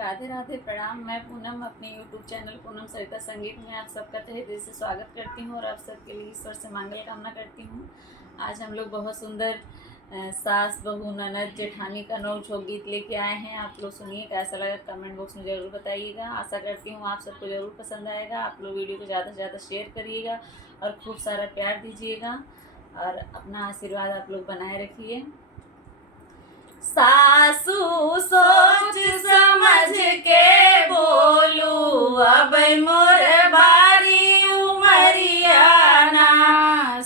राधे राधे प्रणाम। मैं पूनम अपने YouTube चैनल पूनम सरिता संगीत में आप सबका तहे दिल से स्वागत करती हूँ और आप सबके लिए ईश्वर से मंगल कामना करती हूँ। आज हम लोग बहुत सुंदर सास बहू ननद जेठानी का नोक-झोंक गीत लेके आए हैं। आप लोग सुनिए, कैसा लगा कमेंट बॉक्स में ज़रूर बताइएगा। आशा करती हूँ आप सबको ज़रूर पसंद आएगा। आप लोग वीडियो को ज़्यादा से ज़्यादा शेयर करिएगा और खूब सारा प्यार दीजिएगा और अपना आशीर्वाद आप लोग बनाए रखिए। सासू सोच समझ के बोलू, अब मोर बारी उमरियाना।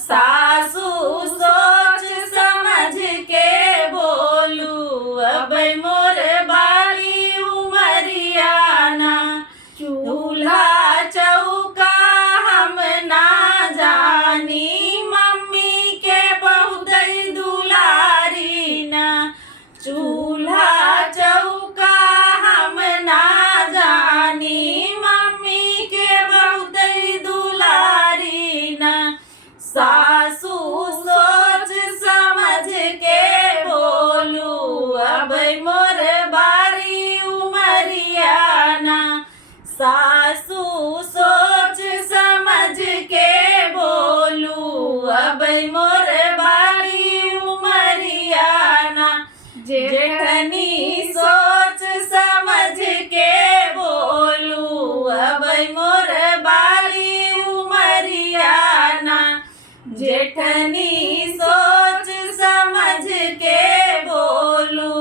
सासू सोच समझ के बोलू, अब मोर बारी उमरियाना। चूल्हा चौका हम ना जानी, मम्मी के बहुत दुलारी ना। चूल्हा चौका हम ना जानी, मम्मी के बहुत दुलारी ना। सासू सोच समझ के बोलू, अब मोर बारी उमरियाना। सासू सोच समझ के बोलू, अब मोर बारी उमरियाना। जेठनी सोच समझ के बोलू, अब मोर बारी उमरियाना। जेठनी सोच समझ के बोलू,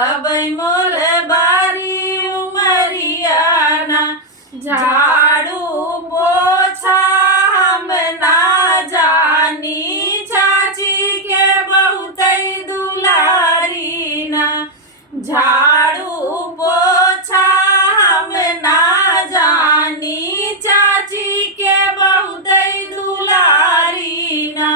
अब मोर बारी उमरियाना। झाड़ू पोछा हम ना जानी, चाची के बहुत दुलारी ना। झाड़ू पोछा हम ना जानी, चाची के बहुत दुलारी ना।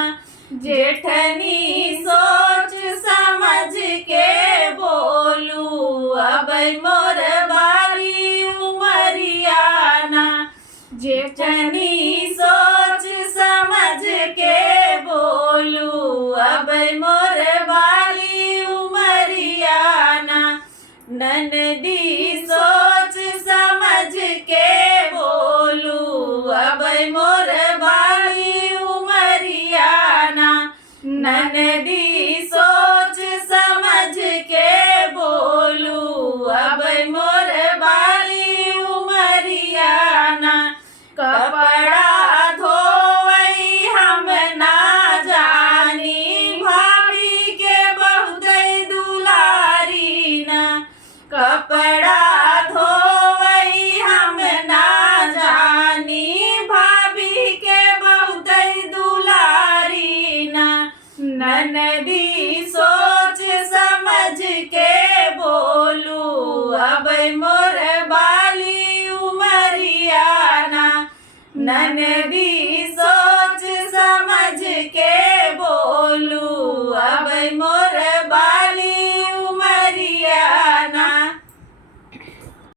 जेठनी सोच समझ के बोलू, अब मोर बारी उमरियाना। जेठनी सोच समझ के बोलू, अब मोर बारी उमरियाना। ननदी सोच समझ के बोलू, अब मोर बारी उमरियाना। ननदी सोच समझ के बोलू, अब मोर बारी उमरियाना। कपड़ा धोवई हम ना जानी, भाभी के बहुत दुलारी ना। कपड़ा धोवई हम ना जानी, भाभी के बहुत दुलारी ना। ननदी सोच समझ के बोलू, अब मोर बाली उमरियाना। ननदी